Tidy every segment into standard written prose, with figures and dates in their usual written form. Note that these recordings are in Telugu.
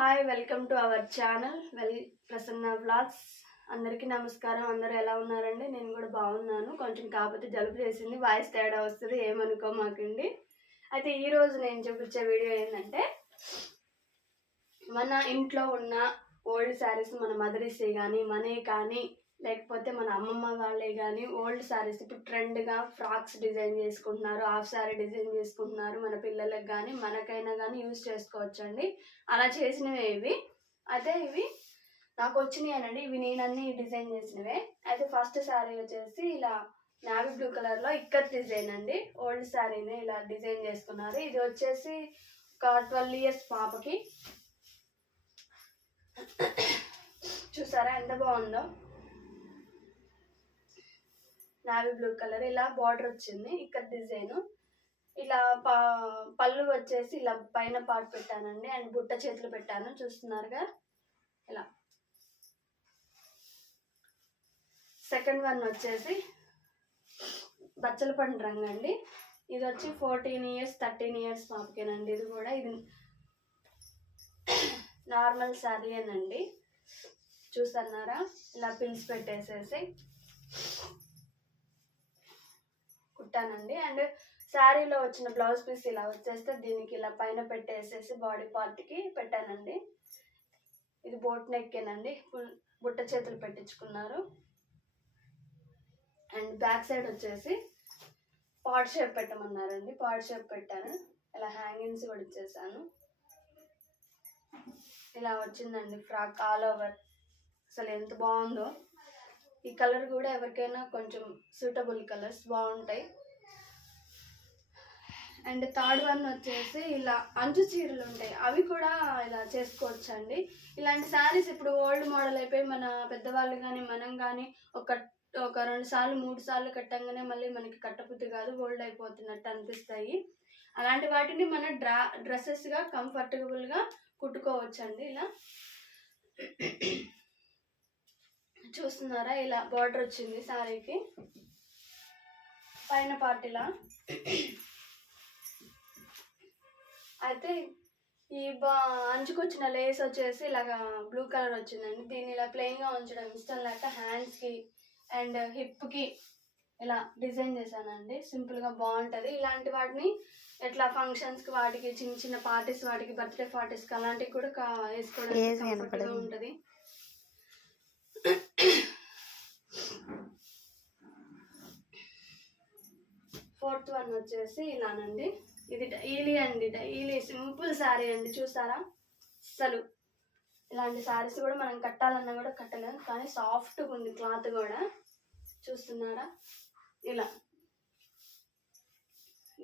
Hi, welcome to our channel Prasanna vlogs. అందరికీ నమస్కారం. అందరూ ఎలా ఉన్నారండి? నేను కూడా బాగున్నాను. కొంచెం కాకపోతే జలుబు చేసింది, వాయిస్ తేడా వస్తుంది, ఏమనుకోమాకండి. అయితే ఈరోజు నేను చూపించే వీడియో ఏంటంటే, మన ఇంట్లో ఉన్న ఓల్డ్ శారీస్, మన మదర్సే కానీ మనే కానీ లేకపోతే మన అమ్మమ్మ వాళ్ళే కానీ ఓల్డ్ శారీస్ ఇప్పుడు ట్రెండ్గా ఫ్రాక్స్ డిజైన్ చేసుకుంటున్నారు, హాఫ్ శారీ డిజైన్ చేసుకుంటున్నారు. మన పిల్లలకు కానీ మనకైనా కానీ యూజ్ చేసుకోవచ్చండి. అలా చేసినవే ఇవి. అయితే ఇవి నాకు వచ్చినాయి అనండి. ఇవి నేనన్నీ డిజైన్ చేసినవే. అయితే ఫస్ట్ శారీ వచ్చేసి ఇలా నావీ బ్లూ కలర్లో ఇక్కత్ డిజైన్ అండి. ఓల్డ్ శారీని ఇలా డిజైన్ చేసుకున్నారు. ఇది వచ్చేసి ఒక 12 years పాపకి. చూసారా ఎంత బాగుందో? నావీ బ్లూ కలర్ ఇలా బార్డర్ వచ్చింది, ఇక్కడ డిజైన్. ఇలా పళ్ళు వచ్చేసి ఇలా పైన పార్ట్ పెట్టానండి, అండ్ బుట్ట చేతులు పెట్టాను, చూస్తున్నారుగా ఇలా. సెకండ్ వన్ వచ్చేసి బచ్చల పండు రంగు అండి. ఇది వచ్చి 14 years 13 years పాపకేనండి. ఇది కూడా ఇది నార్మల్ శారీ అనండి. చూస్తున్నారా? ఇలా పిల్స్ పెట్టేసేసి కుట్టానండి. అండ్ శారీలో వచ్చిన బ్లౌజ్ పీస్ ఇలా వచ్చేస్తే దీనికి ఇలా పైన పెట్టేసేసి బాడీ పార్ట్కి పెట్టానండి. ఇది బోట్ నెక్కేనండి, బుట్ట చేతులు పెట్టించుకున్నారు. అండ్ బ్యాక్ సైడ్ వచ్చేసి పాట్ షేప్ పెట్టమన్నారండి, పాట్ షేప్ పెట్టాను. ఇలా హ్యాంగింగ్స్ కూడా ఇచ్చేసాను. ఇలా వచ్చిందండి ఫ్రాక్ ఆల్ ఓవర్. అసలు ఎంత బాగుందో! ఈ కలర్ కూడా ఎవరికైనా కొంచెం సూటబుల్ కలర్స్, బాగుంటాయి. అండ్ థర్డ్ వన్ వచ్చేసి ఇలా అంచు చీరలు ఉంటాయి, అవి కూడా ఇలా చేసుకోవచ్చండి. ఇలాంటి శారీస్ ఇప్పుడు ఓల్డ్ మోడల్ అయిపోయి మన పెద్దవాళ్ళు కానీ మనం కానీ ఒక 2 సార్లు 3 సార్లు కట్టంగానే మళ్ళీ మనకి కట్టబుద్ధి కాదు, ఓల్డ్ అయిపోతున్నట్టు అనిపిస్తాయి. అలాంటి వాటిని మన డ్రెస్సెస్గా కంఫర్టబుల్గా కుట్టుకోవచ్చండి. ఇలా చూస్తున్నారా? ఇలా బార్డర్ వచ్చింది శారీకి, పైన పార్ట్ ఇలా. అయితే ఈ అంచుకొచ్చిన లేస్ వచ్చేసి ఇలాగా బ్లూ కలర్ వచ్చిందండి. దీన్ని ఇలా ప్లెయిన్గా ఉంచడం ఇష్టం లేక హ్యాండ్స్కి అండ్ హిప్కి ఇలా డిజైన్ చేశానండి. సింపుల్గా బాగుంటుంది. ఇలాంటి వాటిని ఎట్లా ఫంక్షన్స్కి, వాటికి చిన్న చిన్న పార్టీస్, వాటికి బర్త్డే పార్టీస్కి అలాంటివి కూడా వేసుకోవడానికి కంఫర్ట్గా ఉంటుంది. ఫోర్త్ వన్ వచ్చేసి ఇలానండి. ఇది డైలీ అండి, డైలీ సింపుల్ శారీ అండి. చూసారా? అసలు ఇలాంటి శారీస్ కూడా మనం కట్టాలన్నా కూడా కట్టలేము, కానీ సాఫ్ట్గా ఉంది క్లాత్ కూడా. చూస్తున్నారా? ఇలా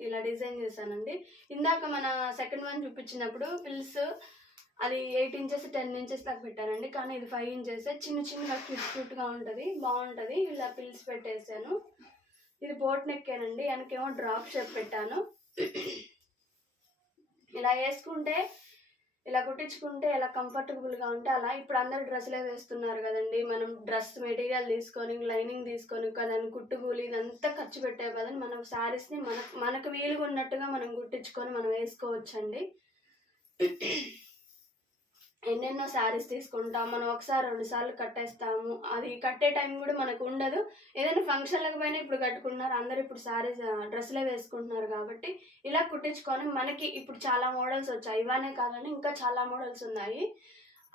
ఇలా డిజైన్ చేశానండి. ఇందాక మన సెకండ్ వన్ చూపించినప్పుడు పిల్స్ అది 8 inches 10 inches దాకా పెట్టానండి, కానీ ఇది 5 inches. చిన్న చిన్నగా క్యూట్గా ఉంటుంది, బాగుంటుంది. ఇలా పిల్స్ పెట్టేసాను. ఇది బోట్ నెక్కేనండి, వెనకేమో డ్రాప్ షేప్ పెట్టాను. ఇలా వేసుకుంటే, ఇలా కుట్టించుకుంటే ఎలా కంఫర్టబుల్గా ఉంటే అలా. ఇప్పుడు అందరు డ్రెస్సులే వేస్తున్నారు కదండి. మనం డ్రెస్ మెటీరియల్ తీసుకొని, లైనింగ్ తీసుకొని, దాన్ని కుట్టుకూలి ఇదంతా ఖర్చు పెట్టే కదండి. మనం శారీస్ని మనకు వీలుగా ఉన్నట్టుగా మనం కుట్టించుకొని మనం వేసుకోవచ్చండి. ఎన్నెన్నో శారీస్ తీసుకుంటాం మనం, ఒకసారి 2 సార్లు కట్టేస్తాము. అది కట్టే టైం కూడా మనకు ఉండదు. ఏదైనా ఫంక్షన్లకు పోయినా ఇప్పుడు కట్టుకుంటున్నారు అందరు, ఇప్పుడు శారీస్ డ్రెస్సులే వేసుకుంటున్నారు. కాబట్టి ఇలా కుట్టించుకొని మనకి ఇప్పుడు చాలా మోడల్స్ వచ్చాయి. ఇవనే కాదని ఇంకా చాలా మోడల్స్ ఉన్నాయి.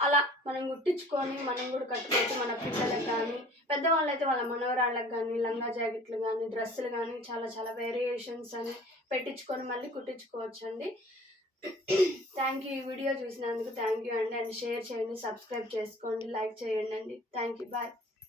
అలా మనం కుట్టించుకొని మనం కూడా కట్టుకోవచ్చు. మన పిల్లలకు కానీ, పెద్దవాళ్ళు అయితే వాళ్ళ మనవరాళ్ళకి కానీ లంగా జాకెట్లు కానీ డ్రెస్సులు కానీ చాలా చాలా వేరియేషన్స్ అని పెట్టించుకొని మళ్ళీ కుట్టించుకోవచ్చు అండి. Thank you. ఈ వీడియో చూసినందుకు థ్యాంక్ యూ అండి. అండ్ షేర్ చేయండి, సబ్స్క్రైబ్ చేసుకోండి, లైక్ చేయండి అండి. Thank you. బాయ్.